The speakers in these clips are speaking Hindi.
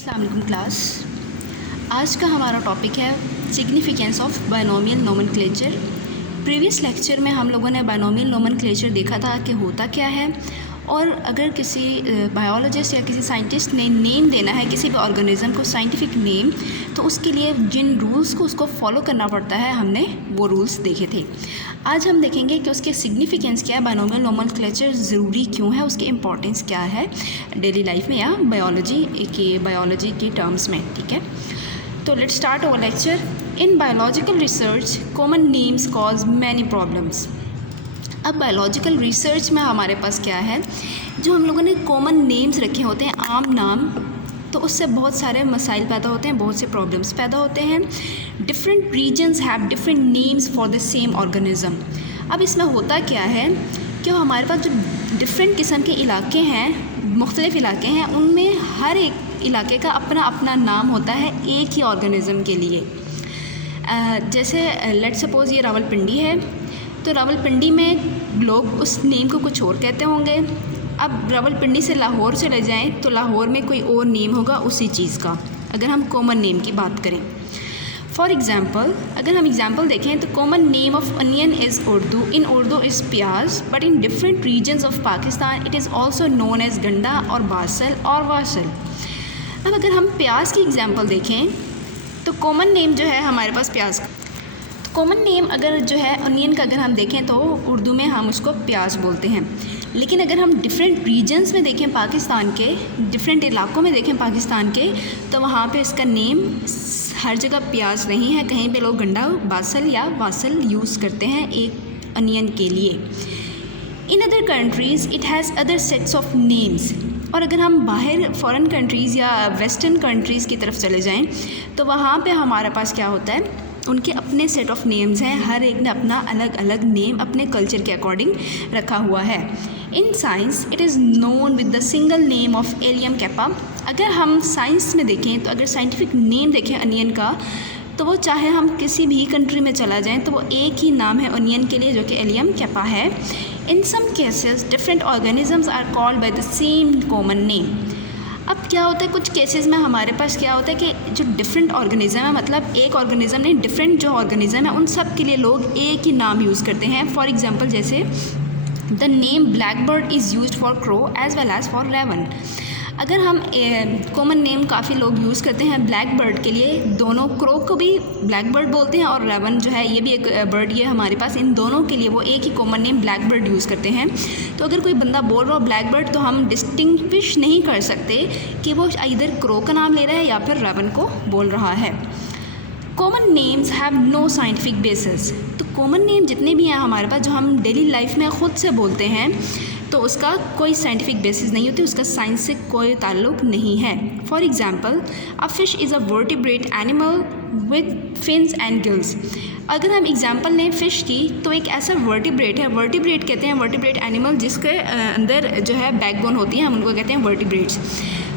अस्सलाम वालेकुम क्लास। आज का हमारा टॉपिक है significance of binomial nomenclature. Previous lecture में हम लोगों ने बायनोमियल नोमेनक्लेचर देखा था कि होता क्या है, और अगर किसी बायोलॉजिस्ट या किसी साइंटिस्ट ने नेम देना है किसी भी ऑर्गेनिज़म को, साइंटिफिक नेम, तो उसके लिए जिन रूल्स को उसको फॉलो करना पड़ता है, हमने वो रूल्स देखे थे। आज हम देखेंगे कि उसके सिग्निफिकेंस क्या है, बायनोमियल नोमेनक्लेचर ज़रूरी क्यों है, उसकी इम्पॉर्टेंस क्या है डेली लाइफ में या बायोलॉजी के टर्म्स में। ठीक है, तो let's start our lecture. In biological research common names cause many problems. अब बायोलॉजिकल रिसर्च में हमारे पास क्या है, जो हम लोगों ने कॉमन नेम्स रखे होते हैं, आम नाम, तो उससे बहुत सारे मसाइल पैदा होते हैं, बहुत से प्रॉब्लम्स पैदा होते हैं। Different regions have different names for the same organism. अब इसमें होता क्या है कि हमारे पास जो डिफरेंट किस्म के इलाके हैं, मुख्तलिफ इलाके हैं, उनमें हर एक इलाके का अपना अपना नाम होता है एक ही ऑर्गेनिज़म के लिए। जैसे लेट सपोज़ ये रावलपिंडी है, तो रावलपिंडी में लोग उस नेम को कुछ और कहते होंगे। अब रावलपिंडी से लाहौर चले जाएं तो लाहौर में कोई और नेम होगा उसी चीज़ का, अगर हम कॉमन नेम की बात करें। फॉर एग्ज़ाम्पल, अगर हम एग्ज़ाम्पल देखें तो common name of onion is Urdu. In Urdu is pyaz, but in different regions of Pakistan it is also known as ganda और बासल और वासल। अब अगर हम प्याज की एग्ज़ाम्पल देखें तो कॉमन नेम जो है हमारे पास प्याज का, कॉमन नेम अगर जो है अनियन का अगर हम देखें तो उर्दू में हम उसको प्याज बोलते हैं। लेकिन अगर हम डिफरेंट रीजन्स में देखें, पाकिस्तान के डिफरेंट इलाकों में देखें पाकिस्तान के, तो वहाँ पे इसका नेम हर जगह प्याज नहीं है, कहीं पे लोग गंडा, बासल या वासल यूज़ करते हैं एक अनियन के लिए। In other countries it has other sets of names. और अगर हम बाहर फॉरेन कंट्रीज़ या वेस्टर्न कंट्रीज़ की तरफ चले जाएँ तो वहाँ पे हमारे पास क्या होता है, उनके अपने सेट ऑफ नेम्स हैं, हर एक ने अपना अलग अलग नेम अपने कल्चर के अकॉर्डिंग रखा हुआ है। In science it is known with the single name of allium kappa. अगर हम साइंस में देखें तो अगर साइंटिफिक नेम देखें अनियन का, तो वो चाहे हम किसी भी कंट्री में चला जाएं तो वो एक ही नाम है अनियन के लिए, जो कि एलियम कैपा है। In some cases different organisms are called by the same common name. अब क्या होता है, कुछ केसेस में हमारे पास क्या होता है कि जो डिफरेंट ऑर्गेनिज़म है, मतलब एक ऑर्गेनिज़म नहीं, डिफरेंट जो ऑर्गेनिज़म है उन सब के लिए लोग एक ही नाम यूज़ करते हैं। फॉर एग्जांपल, जैसे the name black bird is used for crow as well as for raven. अगर हम कॉमन नेम काफ़ी लोग यूज़ करते हैं ब्लैक बर्ड के लिए, दोनों, क्रो को भी ब्लैक बर्ड बोलते हैं और रेवन जो है ये भी एक बर्ड ये हमारे पास, इन दोनों के लिए वो एक ही common name black bird use करते हैं। तो अगर कोई बंदा बोल रहा हो ब्लैक बर्ड, तो हम डिस्टिंग्विश नहीं कर सकते कि वो इधर क्रो का नाम ले रहा है या फिर रेवन को बोल रहा है। Common names have no scientific basis. तो कॉमन नेम जितने भी हैं हमारे पास, जो हम डेली लाइफ में ख़ुद से बोलते हैं, तो उसका कोई साइंटिफिक बेसिस नहीं होती, उसका साइंस से कोई ताल्लुक़ नहीं है। For example, a fish is a vertebrate animal with fins and gills. अगर हम एग्ज़ाम्पल लें फ़िश की, तो एक ऐसा वर्टिब्रेट है, वर्टिब्रेट कहते हैं वर्टिब्रेट एनिमल जिसके अंदर जो है बैकबोन होती है, हम उनको कहते हैं वर्टिब्रेट्स।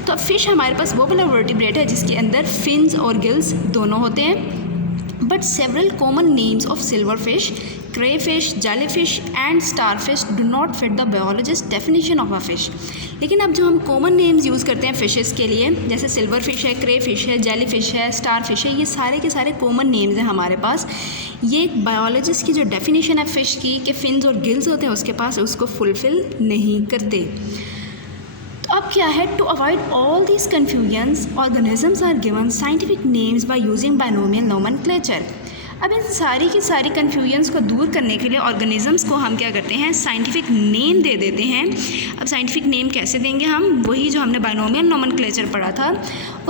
तो फ़िश हमारे पास वो वाला वर्टिब्रेट है जिसके अंदर फिन्स और गिल्स दोनों होते हैं। But several common names of silver fish, crayfish, jellyfish and starfish do not fit the biologist definition of a fish। लेकिन अब जो हम कॉमन नेम्स यूज़ करते हैं फ़िशेस के लिए, जैसे सिल्वर फिश है, क्रेफिश है, जेलीफिश है, स्टारफिश है, ये सारे के सारे कॉमन नेम्स हैं हमारे पास। ये बायोलॉजिस्ट की जो डेफिनेशन है फ़िश की कि फिन्स और गिल्स होते हैं उसके पास, उसको फुलफ़िल नहीं करते। तो अब क्या है, to avoid all these confusions organisms are given scientific names by using binomial nomenclature. अब इन सारी की सारी कन्फ्यूजन्स को दूर करने के लिए ऑर्गेनिजम्स को हम क्या करते हैं, साइंटिफिक नेम दे देते हैं। अब साइंटिफिक नेम कैसे देंगे हम, वही जो हमने बायनोमियल नोमेनक्लेचर पढ़ा था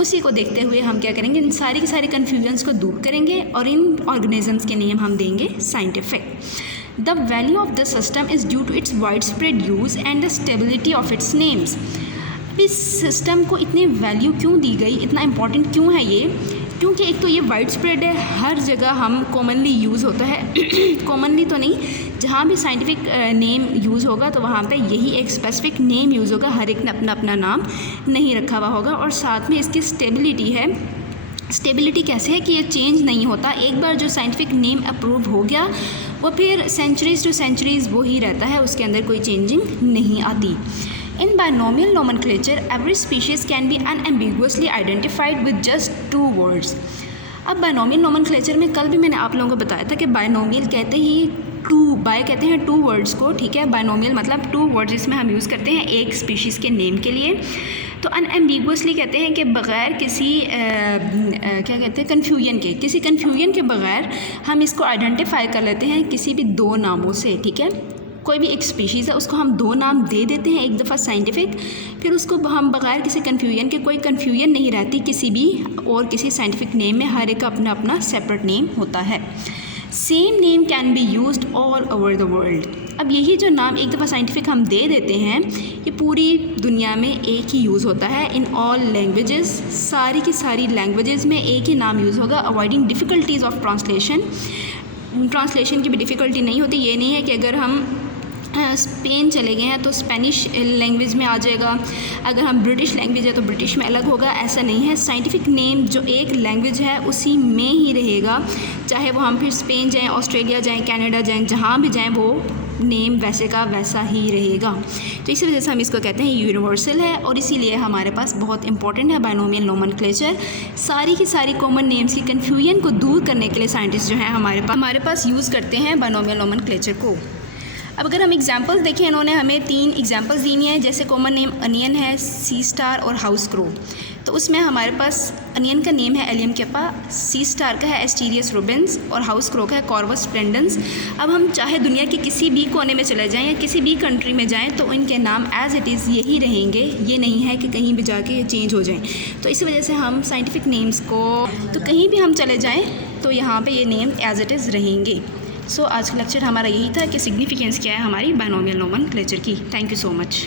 उसी को देखते हुए हम क्या करेंगे, इन सारी की सारी कन्फ्यूजन्स को दूर करेंगे और इन ऑर्गेनिजम्स के नेम हम देंगे scientific. The value of the system is due to its wide spread use and the stability of its names. इस सिस्टम को इतनी वैल्यू क्यों दी गई, इतना इम्पॉर्टेंट क्यों है ये, क्योंकि एक तो ये वाइड स्प्रेड है, हर जगह हम कॉमनली यूज़ होता है कॉमनली तो नहीं, जहाँ भी साइंटिफिक नेम यूज़ होगा तो वहाँ पे यही एक स्पेसिफिक नेम यूज़ होगा, हर एक ने अपना अपना नाम नहीं रखा हुआ होगा। और साथ में इसकी स्टेबिलिटी है। स्टेबिलिटी कैसे है कि ये चेंज नहीं होता, एक बार जो साइंटिफिक नेम अप्रूव हो गया वो फिर सेंचुरीज़ टू सेंचुरीज़ वो ही रहता है, उसके अंदर कोई चेंजिंग नहीं आती। In binomial nomenclature every species can be unambiguously identified with just 2 words. अब बायनोमियल नोमेनक्लेचर में कल भी मैंने आप लोगों को बताया था कि बायनोमियल कहते ही बाय कहते हैं 2 वर्ड्स को, ठीक है। बायनोमियल मतलब 2 वर्ड्स इसमें हम यूज़ करते हैं एक स्पीशीज़ के नेम के लिए। तो अनएम्बिगुअसली कहते हैं कि बग़ैर किसी क्या कहते हैं कन्फ्यूजन के, किसी कन्फ्यूजन के बग़ैर हम इसको आइडेंटिफाई कर लेते हैं किसी भी 2 नामों से, ठीक है। कोई भी एक स्पीशीज़ है उसको हम 2 नाम दे देते हैं एक दफ़ा साइंटिफिक, फिर उसको हम बग़ैर किसी कन्फ्यूजन के, कोई कन्फ्यूजन नहीं रहती किसी भी और किसी साइंटिफिक नेम में, हर एक का अपना अपना सेपरेट नेम होता है। Same name can be used all over the world. अब यही जो नाम एक दफ़ा साइंटिफिक हम दे देते हैं ये पूरी दुनिया में एक ही यूज़ होता है इन ऑल लैंग्वेजेस, सारी की सारी लैंग्वेजेस में एक ही नाम यूज़ होगा। अवॉइडिंग डिफ़िकल्टीज़ ऑफ ट्रांसलेशन की भी डिफ़िकल्टी नहीं होती। ये नहीं है कि अगर हम स्पेन चले गए हैं तो स्पेनिश लैंग्वेज में आ जाएगा, अगर हम ब्रिटिश लैंग्वेज है तो ब्रिटिश में अलग होगा, ऐसा नहीं है। साइंटिफिक नेम जो एक लैंग्वेज है उसी में ही रहेगा, चाहे वो हम फिर स्पेन जाएं, ऑस्ट्रेलिया जाएं, कनाडा जाएं, जहाँ भी जाएं वो नेम वैसे का वैसा ही रहेगा। तो इसी वजह से हम इसको कहते हैं यूनिवर्सल है और इसीलिए हमारे पास बहुत इंपॉर्टेंट है बायनोमियल नोमेनक्लेचर। सारी की सारी कॉमन नेम्स की कन्फ्यूजन को दूर करने के लिए साइंटिस्ट जो है हमारे पास यूज़ करते हैं बायनोमियल नोमेनक्लेचर को। अब अगर हम एग्जांपल्स देखें, इन्होंने हमें 3 एग्जांपल्स दी हुई हैं। जैसे कॉमन नेम अनियन है, सी स्टार और हाउस क्रो। तो उसमें हमारे पास अनियन का नेम है एलियम केपा, सी स्टार का है एस्टीरियस रूबिन्स और हाउस क्रो का है कॉर्वस स्प्लेंडेंस। अब हम चाहे दुनिया के किसी भी कोने में चले जाएं या किसी भी कंट्री में जाएं तो इनके नाम एज़ इट इज़ यही रहेंगे, ये नहीं है कि कहीं भी जाके ये चेंज हो जाएं। तो इसी वजह से हम साइंटिफिक नेम्स को, तो कहीं भी हम चले जाएँ तो यहाँ पर ये नेम एज़ इट इज़ रहेंगे। सो आज का लेक्चर हमारा यही था कि सिग्निफिकेंस क्या है हमारी बायनोमियल नोमेनक्लेचर की। Thank you so much.